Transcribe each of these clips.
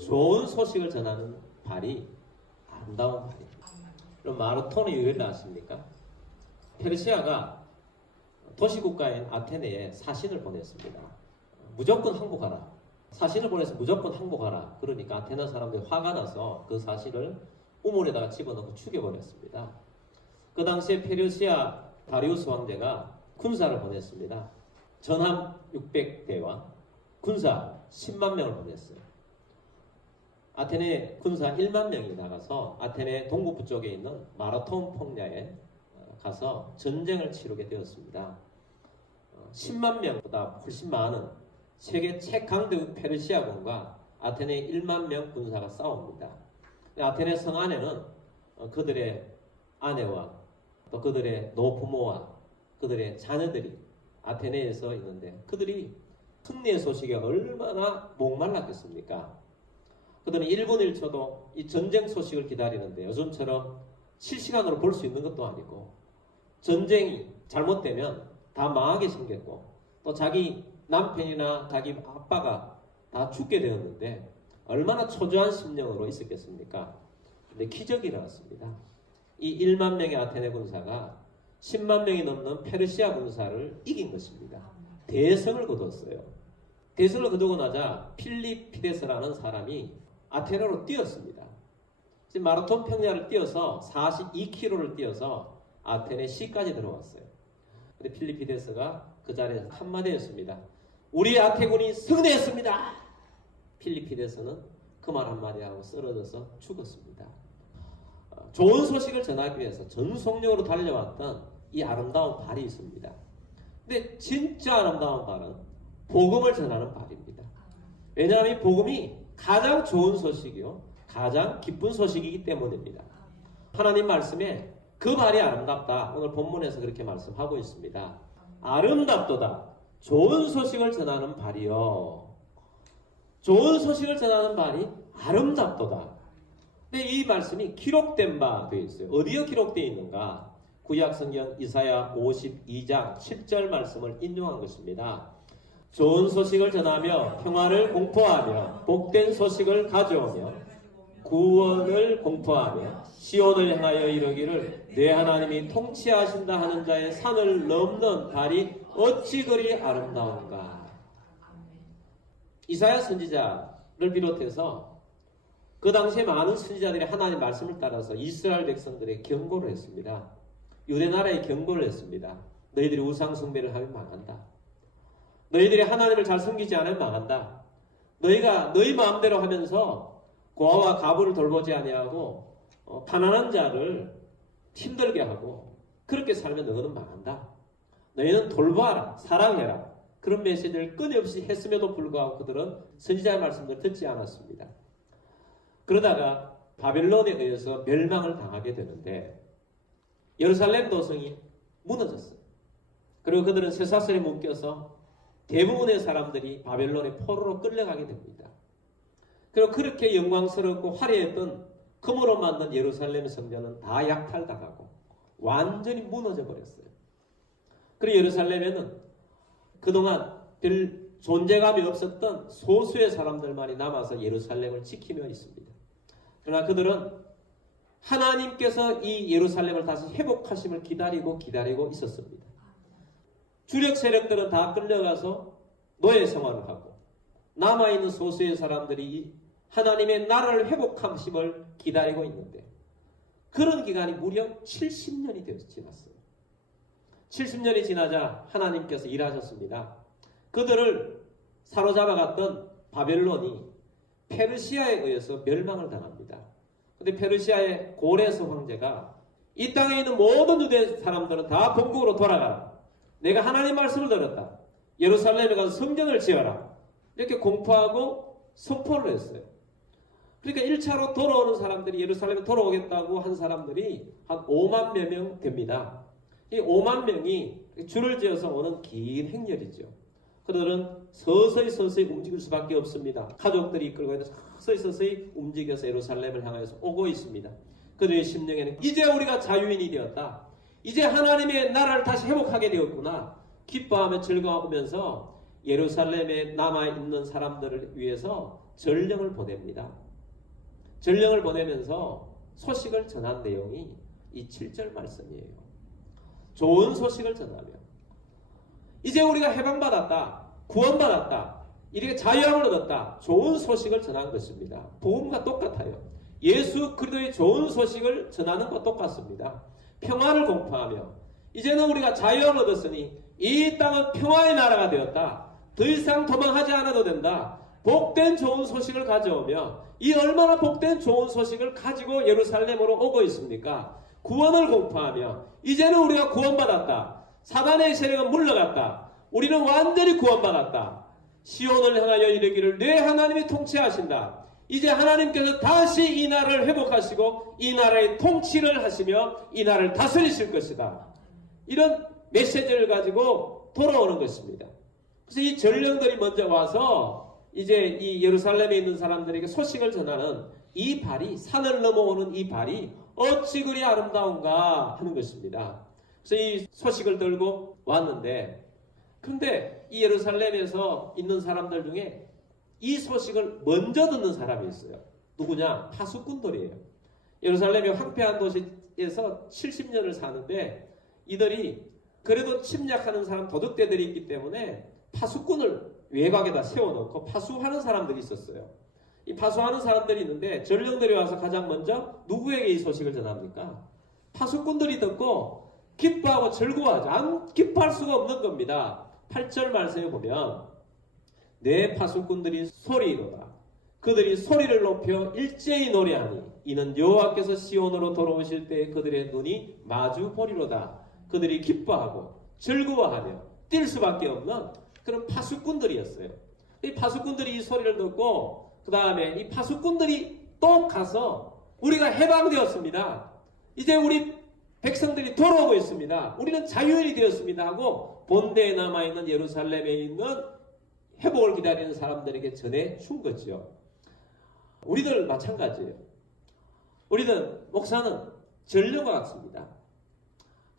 좋은 소식을 전하는 발이 아름다운 발입니다. 그럼 마라톤의 이유를 아십니까? 페르시아가 도시국가인 아테네에 사신을 보냈습니다. 무조건 항복하라. 사신을 보내서 무조건 항복하라. 그러니까 아테네 사람들이 화가 나서 그 사신을 우물에다가 집어넣고 죽여버렸습니다. 그 당시에 페르시아 다리우스 왕제가 군사를 보냈습니다. 전함 600대와 군사 10만 명을 보냈어요. 아테네 군사 1만 명이 나가서 아테네 동북부 쪽에 있는 마라톤 폭야에 가서 전쟁을 치르게 되었습니다. 10만 명보다 훨씬 많은 세계 최강대국 페르시아군과 아테네 1만 명 군사가 싸웁니다. 아테네 성 안에는 그들의 아내와 또 그들의 노부모와 그들의 자녀들이 아테네에서 있는데 그들이 승리의 소식에 얼마나 목말랐겠습니까? 그들은 1분 1초도 이 전쟁 소식을 기다리는데 요즘처럼 실시간으로 볼 수 있는 것도 아니고 전쟁이 잘못되면 다 망하게 생겼고 또 자기 남편이나 자기 아빠가 다 죽게 되었는데 얼마나 초조한 심령으로 있었겠습니까? 근데 기적이 일어났습니다. 이 1만 명의 아테네 군사가 10만 명이 넘는 페르시아 군사를 이긴 것입니다. 대성을 거뒀어요. 대성을 거두고 나자 필리피데스라는 사람이 아테네로 뛰었습니다. 지금 마라톤 평야를 뛰어서 42km를 뛰어서 아테네 시까지 들어왔어요. 근데 필리피데스가 그 자리에서 한마디 했습니다. 우리 아테군이 승리했습니다. 필리피데스는 그 말 한마디 하고 쓰러져서 죽었습니다. 좋은 소식을 전하기 위해서 전속력으로 달려왔던 이 아름다운 발이 있습니다. 근데 진짜 아름다운 발은 복음을 전하는 발입니다. 왜냐하면 이 복음이 가장 좋은 소식이요 가장 기쁜 소식이기 때문입니다. 하나님 말씀에 그 발이 아름답다. 오늘 본문에서 그렇게 말씀하고 있습니다. 아름답도다. 좋은 소식을 전하는 발이요. 좋은 소식을 전하는 발이 아름답도다. 근데 이 말씀이 기록된 바 되어 있어요. 어디에 기록되어 있는가? 구약성경 이사야 52장 7절 말씀을 인용한 것입니다. 좋은 소식을 전하며 평화를 공포하며 복된 소식을 가져오며 구원을 공포하며 시온을 향하여 이르기를 내 하나님이 통치하신다 하는 자의 산을 넘는 발이 어찌 그리 아름다운가. 이사야 선지자를 비롯해서 그 당시에 많은 선지자들이 하나님의 말씀을 따라서 이스라엘 백성들에게 경고를 했습니다. 유대 나라에 경고를 했습니다. 너희들이 우상 숭배를 하면 망한다. 너희들이 하나님을 잘 섬기지 않으면 망한다. 너희가 너희 마음대로 하면서 고아와 가부를 돌보지 아니하고 가난한 자를 힘들게 하고 그렇게 살면 너희는 망한다. 너희는 돌보아라. 사랑해라. 그런 메시지를 끊임없이 했음에도 불구하고 그들은 선지자의 말씀을 듣지 않았습니다. 그러다가 바벨론에 의해서 멸망을 당하게 되는데 예루살렘 도성이 무너졌어요. 그리고 그들은 쇠사슬에 묶여서 대부분의 사람들이 바벨론의 포로로 끌려가게 됩니다. 그리고 그렇게 영광스럽고 화려했던 금으로 만든 예루살렘 성전은 다 약탈당하고 완전히 무너져 버렸어요. 그리고 예루살렘에는 그동안 별 존재감이 없었던 소수의 사람들만이 남아서 예루살렘을 지키며 있습니다. 그러나 그들은 하나님께서 이 예루살렘을 다시 회복하심을 기다리고 있었습니다. 주력 세력들은 다 끌려가서 노예 생활을 하고 남아있는 소수의 사람들이 하나님의 나라를 회복하심을 기다리고 있는데 그런 기간이 무려 70년이 지났어요. 70년이 지나자 하나님께서 일하셨습니다. 그들을 사로잡아갔던 바벨론이 페르시아에 의해서 멸망을 당합니다. 근데 페르시아의 고레스 황제가 이 땅에 있는 모든 유대 사람들은 다 본국으로 돌아가라. 내가 하나님 말씀을 들었다. 예루살렘에 가서 성전을 지어라. 이렇게 공포하고 선포를 했어요. 그러니까 1차로 돌아오는 사람들이 예루살렘에 돌아오겠다고 한 사람들이 한 5만 몇 명 됩니다. 이 5만 명이 줄을 지어서 오는 긴 행렬이죠. 그들은 서서히 움직일 수밖에 없습니다. 가족들이 이끌고 있는 서서히 움직여서 예루살렘을 향해서 오고 있습니다. 그들의 심령에는 이제 우리가 자유인이 되었다. 이제 하나님의 나라를 다시 회복하게 되었구나. 기뻐하며 즐거워하면서 예루살렘에 남아있는 사람들을 위해서 전령을 보냅니다. 전령을 보내면서 소식을 전한 내용이 이 7절 말씀이에요. 좋은 소식을 전하며 이제 우리가 해방받았다, 구원받았다, 이렇게 자유함을 얻었다, 좋은 소식을 전한 것입니다. 복음과 똑같아요. 예수 그리스도의 좋은 소식을 전하는 것 똑같습니다. 평화를 공포하며 이제는 우리가 자유함을 얻었으니 이 땅은 평화의 나라가 되었다. 더 이상 도망하지 않아도 된다. 복된 좋은 소식을 가져오며 이 얼마나 복된 좋은 소식을 가지고 예루살렘으로 오고 있습니까? 구원을 공포하며 이제는 우리가 구원받았다. 사단의 세력은 물러갔다. 우리는 완전히 구원받았다. 시온을 향하여 이르기를 내 하나님이 통치하신다. 이제 하나님께서 다시 이 나라를 회복하시고 이 나라의 통치를 하시며 이 나라를 다스리실 것이다. 이런 메시지를 가지고 돌아오는 것입니다. 그래서 이 전령들이 먼저 와서 이제 이 예루살렘에 있는 사람들에게 소식을 전하는 이 발이, 산을 넘어오는 이 발이 어찌 그리 아름다운가 하는 것입니다. 그래서 이 소식을 들고 왔는데, 그런데 이 예루살렘에서 있는 사람들 중에 이 소식을 먼저 듣는 사람이 있어요. 누구냐? 파수꾼들이에요. 예루살렘이 황폐한 도시에서 70년을 사는데 이들이 그래도 침략하는 사람 도둑대들이 있기 때문에 파수꾼을 외곽에다 세워놓고 파수하는 사람들이 있었어요. 이 파수하는 사람들이 있는데 전령들이 와서 가장 먼저 누구에게 이 소식을 전합니까? 파수꾼들이 듣고 기뻐하고 즐거워하죠. 안 기뻐할 수가 없는 겁니다. 8절 말씀에 보면 내 파수꾼들이 소리이로다. 그들이 소리를 높여 일제히 노래하니 이는 여호와께서 시온으로 돌아오실 때 그들의 눈이 마주 보리로다. 그들이 기뻐하고 즐거워하며 뛸 수밖에 없는 그런 파수꾼들이었어요. 이 파수꾼들이 이 소리를 듣고 그 다음에 이 파수꾼들이 또 가서 우리가 해방되었습니다. 이제 우리 백성들이 돌아오고 있습니다. 우리는 자유인이 되었습니다 하고 본대에 남아있는 예루살렘에 있는 회복을 기다리는 사람들에게 전해 준 거죠. 우리들 마찬가지예요. 우리는 목사는 전령과 같습니다.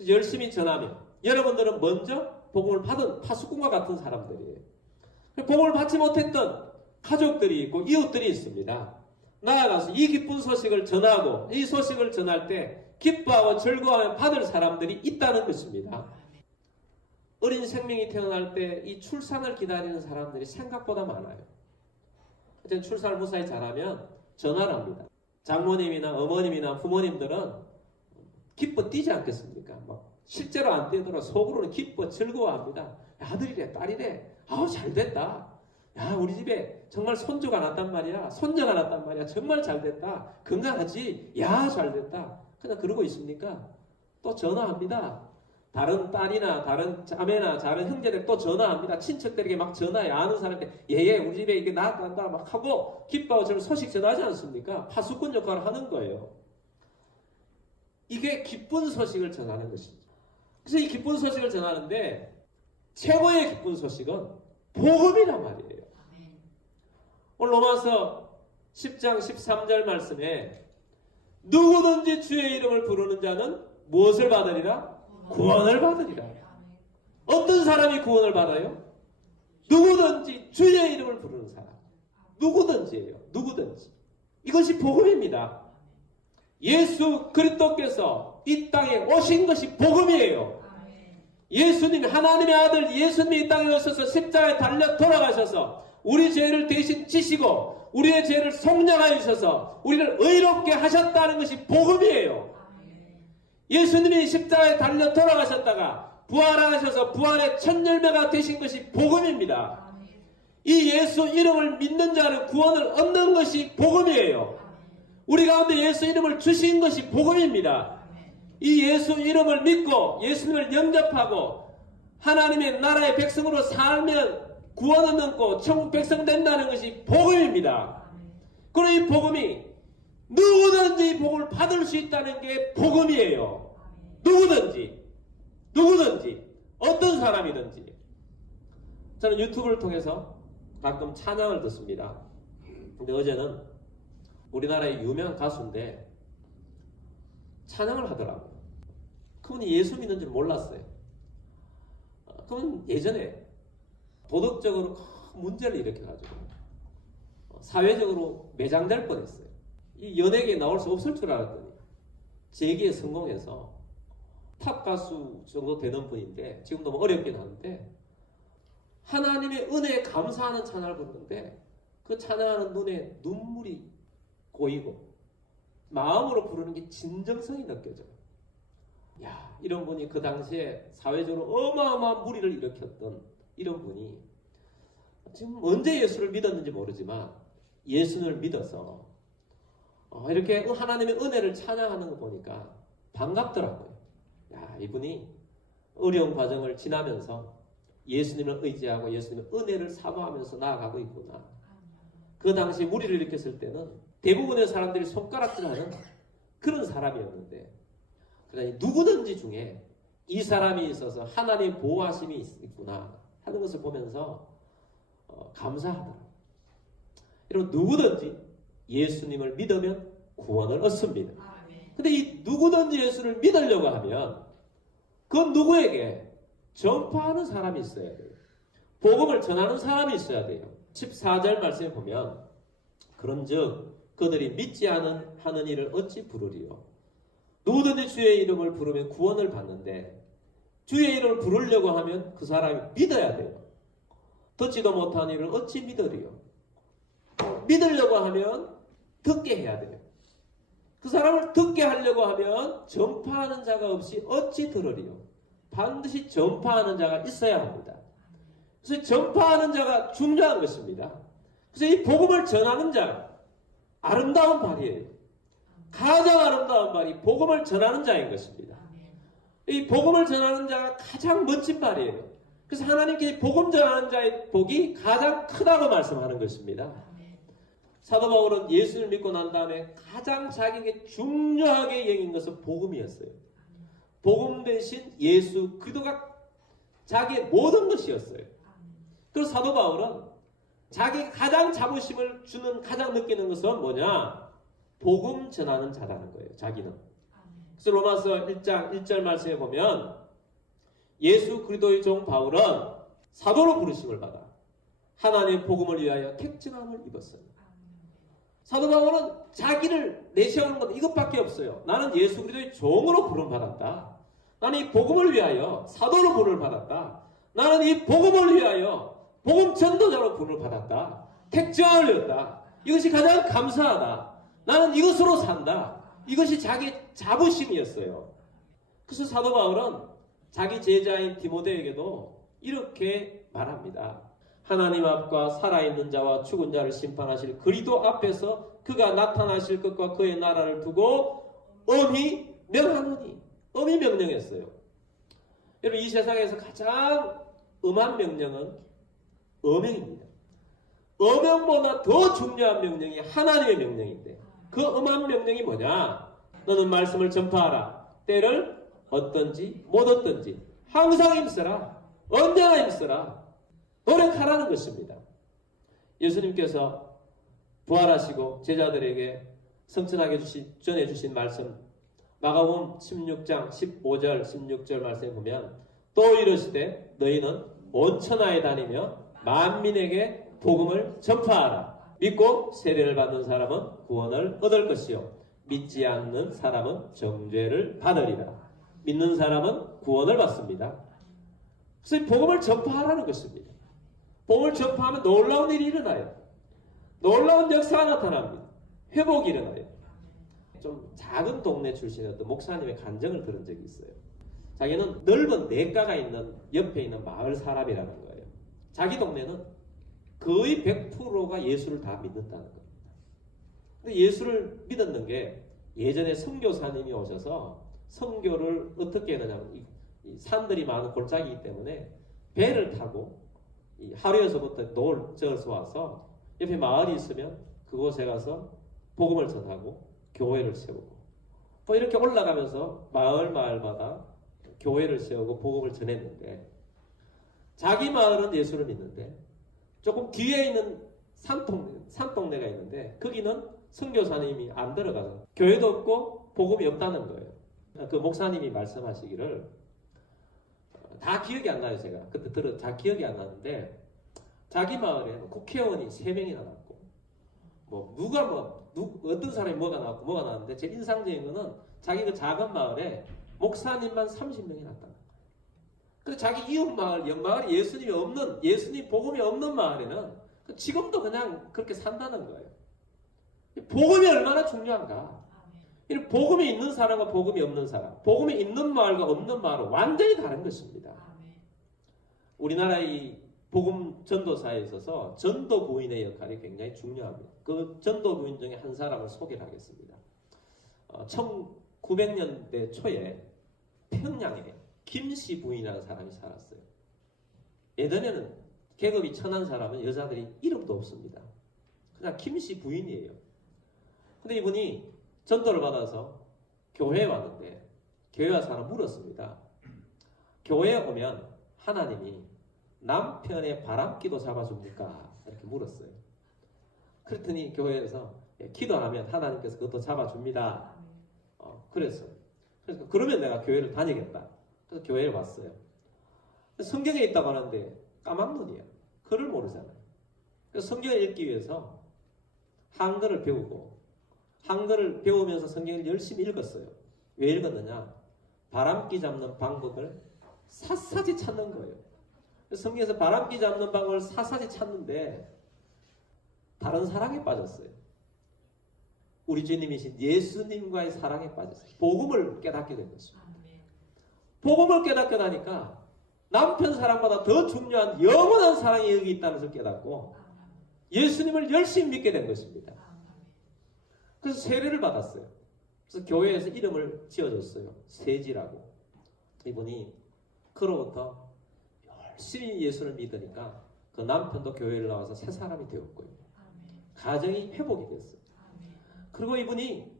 열심히 전하며 여러분들은 먼저 복음을 받은 파수꾼과 같은 사람들이에요. 복음을 받지 못했던 가족들이 있고 이웃들이 있습니다. 나아가서 이 기쁜 소식을 전하고 이 소식을 전할 때 기뻐하고 즐거워하며 받을 사람들이 있다는 것입니다. 어린 생명이 태어날 때 이 출산을 기다리는 사람들이 생각보다 많아요. 하여튼 출산을 무사히 잘하면 전화를 합니다. 장모님이나 어머님이나 부모님들은 기뻐 뛰지 않겠습니까? 막 실제로 안 뛰더라도 속으로는 기뻐 즐거워합니다. 아들이래 딸이래. 아우 잘됐다. 야 우리 집에 정말 손주가 났단 말이야. 손녀가 났단 말이야. 정말 잘됐다. 건강하지? 야 잘됐다. 그냥 그러고 있습니까? 또 전화합니다. 다른 딸이나 다른 자매나 다른 형제들 또 전화합니다. 친척들에게 막 전화해. 아는 사람한테 얘 우리 집에 이게 나왔단다 막 하고 기뻐하고 저는 소식 전하지 않습니까? 파수꾼 역할을 하는 거예요. 이게 기쁜 소식을 전하는 것이죠. 그래서 이 기쁜 소식을 전하는데 최고의 기쁜 소식은 복음이란 말이에요. 오늘 로마서 10장 13절 말씀에 누구든지 주의 이름을 부르는 자는 무엇을 받으리라? 구원을 받으리라. 어떤 사람이 구원을 받아요? 누구든지 주의 이름을 부르는 사람. 누구든지예요. 누구든지. 이것이 복음입니다. 예수 그리스도께서 이 땅에 오신 것이 복음이에요. 예수님 하나님의 아들 예수님이 이 땅에 오셔서 십자가에 달려 돌아가셔서 우리 죄를 대신 지시고 우리의 죄를 속량하여 주셔서 우리를 의롭게 하셨다는 것이 복음이에요. 예수님이 십자가에 달려 돌아가셨다가 부활하셔서 부활의 첫 열매가 되신 것이 복음입니다. 이 예수 이름을 믿는 자는 구원을 얻는 것이 복음이에요. 우리 가운데 예수 이름을 주신 것이 복음입니다. 이 예수 이름을 믿고 예수님을 영접하고 하나님의 나라의 백성으로 살면 구원을 얻고 천국 백성 된다는 것이 복음입니다. 그리고 이 복음이 누구든지 복을 받을 수 있다는 게 복음이에요. 누구든지 어떤 사람이든지. 저는 유튜브를 통해서 가끔 찬양을 듣습니다. 근데 어제는 우리나라의 유명한 가수인데 찬양을 하더라고요. 그분이 예수 믿는 줄 몰랐어요. 그분 예전에 도덕적으로 큰 문제를 일으켜가지고 사회적으로 매장될 뻔했어요. 이 연예계에 나올 수 없을 줄 알았더니 재기에 성공해서 탑 가수 정도 되는 분인데 지금도 뭐 어렵긴 한데 하나님의 은혜에 감사하는 찬양을 부르는데 그 찬양하는 눈에 눈물이 고이고 마음으로 부르는 게 진정성이 느껴져요. 야, 이런 분이 그 당시에 사회적으로 어마어마한 무리를 일으켰던 이런 분이 지금 언제 예수를 믿었는지 모르지만 예수를 믿어서 이렇게 하나님의 은혜를 찬양하는 거 보니까 반갑더라고요. 야, 이분이 어려운 과정을 지나면서 예수님을 의지하고 예수님의 은혜를 사모하면서 나아가고 있구나. 그 당시 무리를 일으켰을 때는 대부분의 사람들이 손가락질하는 그런 사람이었는데 그러니 누구든지 중에 이 사람이 있어서 하나님의 보호하심이 있구나 하는 것을 보면서 감사하더라고요. 여러분 누구든지 예수님을 믿으면 구원을 얻습니다. 근데 이 누구든지 예수를 믿으려고 하면 그 누구에게 전파하는 사람이 있어야 돼요. 복음을 전하는 사람이 있어야 돼요. 14절 말씀에 보면 그런즉 그들이 믿지 않은 하는 일을 어찌 부르리요. 누구든지 주의 이름을 부르면 구원을 받는데 주의 이름을 부르려고 하면 그 사람이 믿어야 돼요. 듣지도 못한 일을 어찌 믿으리요. 믿으려고 하면 듣게 해야 돼요. 그 사람을 듣게 하려고 하면 전파하는 자가 없이 어찌 들으리요. 반드시 전파하는 자가 있어야 합니다. 그래서 전파하는 자가 중요한 것입니다. 그래서 이 복음을 전하는 자 아름다운 발이에요. 가장 아름다운 발이 복음을 전하는 자인 것입니다. 이 복음을 전하는 자가 가장 멋진 발이에요. 그래서 하나님께 복음 전하는 자의 복이 가장 크다고 말씀하는 것입니다. 사도 바울은 예수를 믿고 난 다음에 가장 자기에게 중요하게 여긴 것은 복음이었어요. 복음 대신 예수 그리스도가 자기의 모든 것이었어요. 그래서 사도 바울은 자기가 가장 자부심을 주는 가장 느끼는 것은 뭐냐? 복음 전하는 자라는 거예요. 자기는. 그래서 로마서 1장 1절 말씀에 보면 예수 그리스도의 종 바울은 사도로 부르심을 받아 하나님의 복음을 위하여 택정함을 입었어요. 사도 바울은 자기를 내세우는 것 이것밖에 없어요. 나는 예수 그리스도의 종으로 부름 받았다. 나는 이 복음을 위하여 사도로 부름을 받았다. 나는 이 복음을 위하여 복음 전도자로 부름을 받았다. 택정을 얻었다. 이것이 가장 감사하다. 나는 이것으로 산다. 이것이 자기 자부심이었어요. 그래서 사도 바울은 자기 제자인 디모데에게도 이렇게 말합니다. 하나님 앞과 살아있는 자와 죽은 자를 심판하실 그리스도 앞에서 그가 나타나실 것과 그의 나라를 두고 엄히 명하노니. 엄히 명령했어요. 여러분 이 세상에서 가장 엄한 명령은 어명입니다. 어명보다 더 중요한 명령이 하나님의 명령인데 그 엄한 명령이 뭐냐? 너는 말씀을 전파하라. 때를 얻든지 못 얻든지 항상 힘쓰라. 언제나 힘쓰라. 노력하라는 것입니다. 예수님께서 부활하시고 제자들에게 성천하게 전해주신 말씀 마가복음 16장 15절 16절 말씀에 보면 또 이르시되 너희는 온 천하에 다니며 만민에게 복음을 전파하라. 믿고 세례를 받는 사람은 구원을 얻을 것이요 믿지 않는 사람은 정죄를 받으리라. 믿는 사람은 구원을 받습니다. 그래서 복음을 전파하라는 것입니다. 복음을 전파하면 놀라운 일이 일어나요. 놀라운 역사가 나타납니다. 회복이 일어나요. 좀 작은 동네 출신의 어떤 목사님의 간증을 들은 적이 있어요. 자기는 넓은 냇가가 있는 옆에 있는 마을 사람이라는 거예요. 자기 동네는 거의 100%가 예수를 다 믿는다는 겁니다. 근데 예수를 믿었는 게 예전에 선교사님이 오셔서 선교를 어떻게 했느냐면 이 산들이 많은 골짜기이기 때문에 배를 타고 이 하루에서부터 저어서 와서 옆에 마을이 있으면 그곳에 가서 복음을 전하고 교회를 세우고 뭐 이렇게 올라가면서 마을마다 교회를 세우고 복음을 전했는데 자기 마을은 예수를 믿는데 조금 뒤에 있는 산동네가 있는데 거기는 선교사님이 안 들어가서 교회도 없고 복음이 없다는 거예요. 그 목사님이 말씀하시기를 다 기억이 안 나요. 제가 그때 다 기억이 안 나는데 자기 마을에 국회의원이 3명이나 났고, 어떤 사람이 뭐가 나왔고 뭐가 나왔는데, 제 인상적인 거는 자기 그 작은 마을에 목사님만 30명이 났다는 거예요. 근데 자기 이웃 마을, 옆마을에 예수님 복음이 없는 마을에는 지금도 그냥 그렇게 산다는 거예요. 복음이 얼마나 중요한가. 복음이 있는 사람과 복음이 없는 사람, 복음이 있는 마을과 없는 마을은 완전히 다른 것입니다. 우리나라의 이 복음 전도사에 있어서 전도 부인의 역할이 굉장히 중요합니다. 그 전도 부인 중에 한 사람을 소개를 하겠습니다. 1900년대 초에 평양에 김씨 부인이라는 사람이 살았어요. 예전에는 계급이 천한 사람은 여자들이 이름도 없습니다. 그냥 김씨 부인이에요. 근데 이분이 전도를 받아서 교회에 왔는데, 교회 와서 하나 물었습니다. 교회에 오면 하나님이 남편의 바람기도 잡아줍니까? 이렇게 물었어요. 그랬더니 교회에서 기도하면 하나님께서 그것도 잡아줍니다. 그랬어요. 그래서 그러면 내가 교회를 다니겠다. 그래서 교회에 왔어요. 성경에 있다고 하는데 까막눈이에요. 글을 모르잖아요. 그래서 성경을 읽기 위해서 한글을 배우고, 한글을 배우면서 성경을 열심히 읽었어요. 왜 읽었느냐? 바람기 잡는 방법을 샅샅이 찾는 거예요. 성경에서 바람기 잡는 방법을 샅샅이 찾는데 다른 사랑에 빠졌어요. 우리 주님이신 예수님과의 사랑에 빠졌어요. 복음을 깨닫게 된 것입니다. 복음을 깨닫게 나니까 남편 사랑보다 더 중요한 영원한 사랑이 여기 있다는 것을 깨닫고 예수님을 열심히 믿게 된 것입니다. 그래서 세례를 받았어요. 그래서 교회에서 이름을 지어줬어요. 세지라고. 이분이 그로부터 열심히 예수를 믿으니까 그 남편도 교회를 나와서 새 사람이 되었고요. 가정이 회복이 됐어요. 그리고 이분이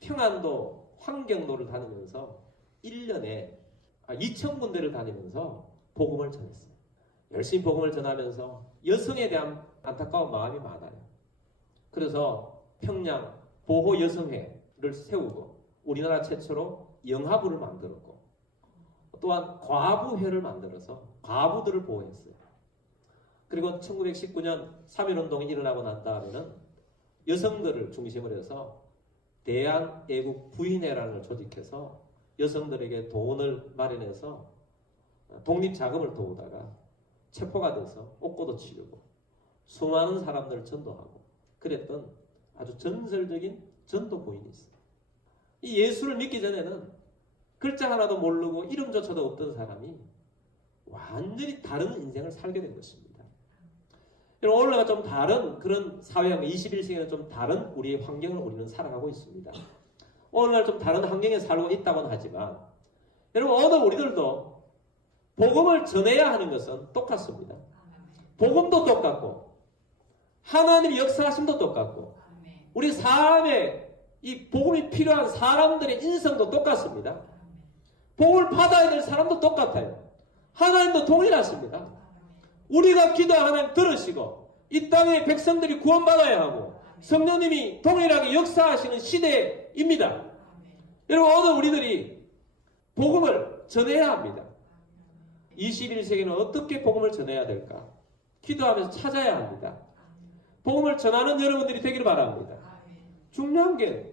평안도 환경도를 다니면서 1년에 2,000군데를 다니면서 복음을 전했어요. 열심히 복음을 전하면서 여성에 대한 안타까운 마음이 많아요. 그래서 평양 보호 여성회를 세우고 우리나라 최초로 영하부를 만들었고, 또한 과부회를 만들어서 과부들을 보호했어요. 그리고 1919년 3.1운동이 일어나고 난 다음에는 여성들을 중심으로 해서 대한애국부인회라는 걸 조직해서 여성들에게 돈을 마련해서 독립자금을 도우다가 체포가 돼서 옥고도 치르고 수많은 사람들을 전도하고 그랬던 아주 전설적인 전도 부인이 있어요. 이 예수를 믿기 전에는 글자 하나도 모르고 이름조차도 없던 사람이 완전히 다른 인생을 살게 된 것입니다. 오늘날 좀 다른 그런 사회형 21세기는 좀 다른 우리의 환경을 우리는 살아가고 있습니다. 오늘날 좀 다른 환경에 살고 있다고는 하지만 여러분, 오늘 우리들도 복음을 전해야 하는 것은 똑같습니다. 복음도 똑같고 하나님의 역사하심도 똑같고 우리 삶에 이 복음이 필요한 사람들의 인성도 똑같습니다. 복음을 받아야 될 사람도 똑같아요. 하나님도 동일하십니다. 우리가 기도하는 하나님 들으시고 이 땅의 백성들이 구원받아야 하고 성령님이 동일하게 역사하시는 시대입니다. 여러분, 오늘 우리들이 복음을 전해야 합니다. 21세기는 어떻게 복음을 전해야 될까? 기도하면서 찾아야 합니다. 복음을 전하는 여러분들이 되기를 바랍니다. 중요한 게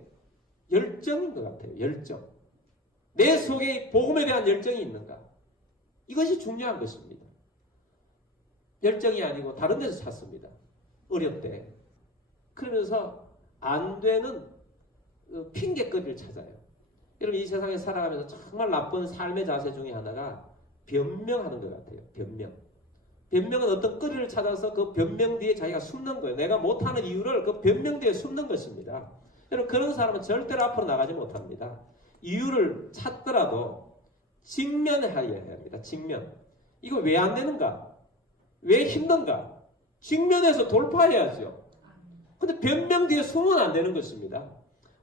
열정인 것 같아요. 열정. 내 속에 복음에 대한 열정이 있는가? 이것이 중요한 것입니다. 열정이 아니고 다른 데서 찾습니다. 어렵대. 그러면서 안 되는 핑계거리를 찾아요. 여러분, 이 세상에 살아가면서 정말 나쁜 삶의 자세 중에 하나가 변명하는 것 같아요. 변명. 변명은 어떤 거리를 찾아서 그 변명 뒤에 자기가 숨는 거예요. 내가 못하는 이유를 그 변명 뒤에 숨는 것입니다. 여러분, 그런 사람은 절대로 앞으로 나가지 못합니다. 이유를 찾더라도 직면해야 합니다. 직면. 이거 왜 안 되는가? 왜 힘든가? 직면해서 돌파해야죠. 근데 변명 뒤에 숨으면 안 되는 것입니다.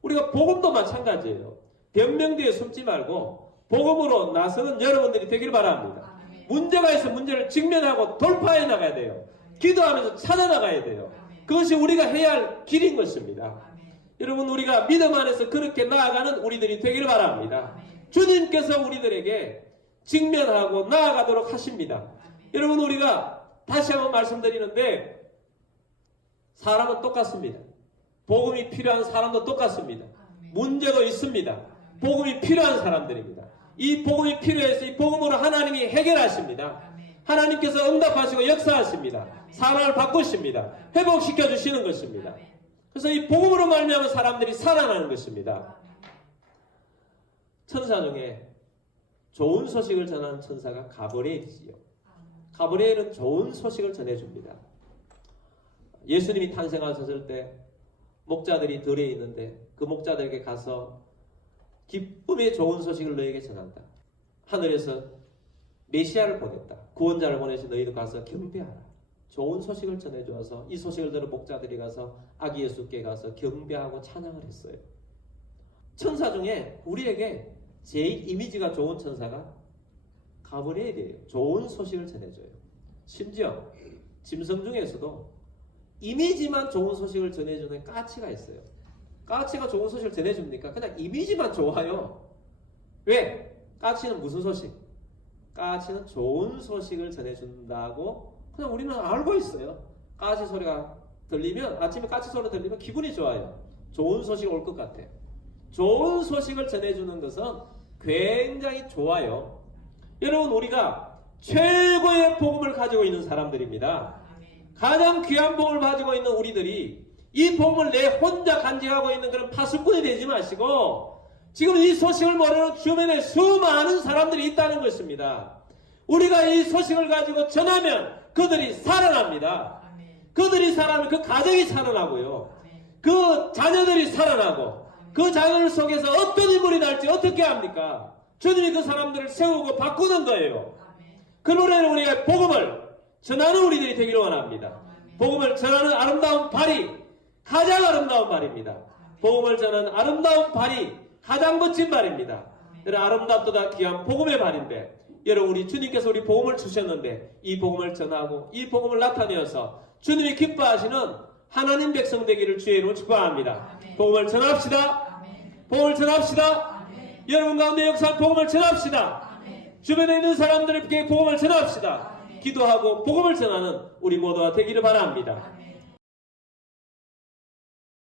우리가 복음도 마찬가지예요. 변명 뒤에 숨지 말고 복음으로 나서는 여러분들이 되기를 바랍니다. 문제가 있어 문제를 직면하고 돌파해 나가야 돼요. 기도하면서 찾아나가야 돼요. 그것이 우리가 해야 할 길인 것입니다. 여러분, 우리가 믿음 안에서 그렇게 나아가는 우리들이 되기를 바랍니다. 주님께서 우리들에게 직면하고 나아가도록 하십니다. 여러분, 우리가 다시 한번 말씀드리는데 사람은 똑같습니다. 복음이 필요한 사람도 똑같습니다. 문제도 있습니다. 복음이 필요한 사람들입니다. 이 복음이 필요해서 이 복음으로 하나님이 해결하십니다. 하나님께서 응답하시고 역사하십니다. 사람을 바꾸십니다. 회복시켜 주시는 것입니다. 그래서 이 복음으로 말미암아 사람들이 살아나는 것입니다. 천사 중에 좋은 소식을 전하는 천사가 가브리엘이지요. 가브리엘은 좋은 소식을 전해줍니다. 예수님이 탄생하셨을 때 목자들이 들에 있는데 그 목자들에게 가서 기쁨의 좋은 소식을 너에게 전한다. 하늘에서 메시아를 보냈다. 구원자를 보내시 너희도 가서 경배하라. 좋은 소식을 전해주어서 이 소식을 들은 목자들이 가서 아기 예수께 가서 경배하고 찬양을 했어요. 천사 중에 우리에게 제일 이미지가 좋은 천사가 가브리엘이에요. 좋은 소식을 전해줘요. 심지어 짐승 중에서도 이미지만 좋은 소식을 전해주는 까치가 있어요. 까치가 좋은 소식을 전해줍니까? 그냥 이미지만 좋아요. 왜? 까치는 무슨 소식? 까치는 좋은 소식을 전해준다고 그냥 우리는 알고 있어요. 까치 소리가 들리면 아침에 까치 소리 들리면 기분이 좋아요. 좋은 소식 올 것 같아. 좋은 소식을 전해주는 것은 굉장히 좋아요. 여러분 우리가 최고의 복음을 가지고 있는 사람들입니다. 가장 귀한 복음을 가지고 있는 우리들이 이 복음을 내 혼자 간직하고 있는 그런 파수꾼이 되지 마시고 지금 이 소식을 모르는 주변에 수많은 사람들이 있다는 것입니다. 우리가 이 소식을 가지고 전하면 그들이 살아납니다. 그들이 살아나면 그 가정이 살아나고요. 그 자녀들이 살아나고 그 자녀들 속에서 어떤 인물이 날지 어떻게 합니까? 주님이 그 사람들을 세우고 바꾸는 거예요. 그러므로 우리가 복음을 전하는 우리들이 되기를 원합니다. 복음을 전하는 아름다운 발이 가장 아름다운 발입니다. 복음을 전하는 아름다운 발이 가장 멋진 발입니다. 여러분 아름답도다 귀한 복음의 발인데 여러분 우리 주님께서 우리 복음을 주셨는데 이 복음을 전하고 이 복음을 나타내어서 주님이 기뻐하시는 하나님 백성 되기를 주의 이름으로 축복합니다. 복음을 전합시다. 복음을 전합시다. 여러분 가운데 역사한 복음을 전합시다. 주변에 있는 사람들에게 복음을 전합시다. 기도하고 복음을 전하는 우리 모두가 되기를 바랍니다.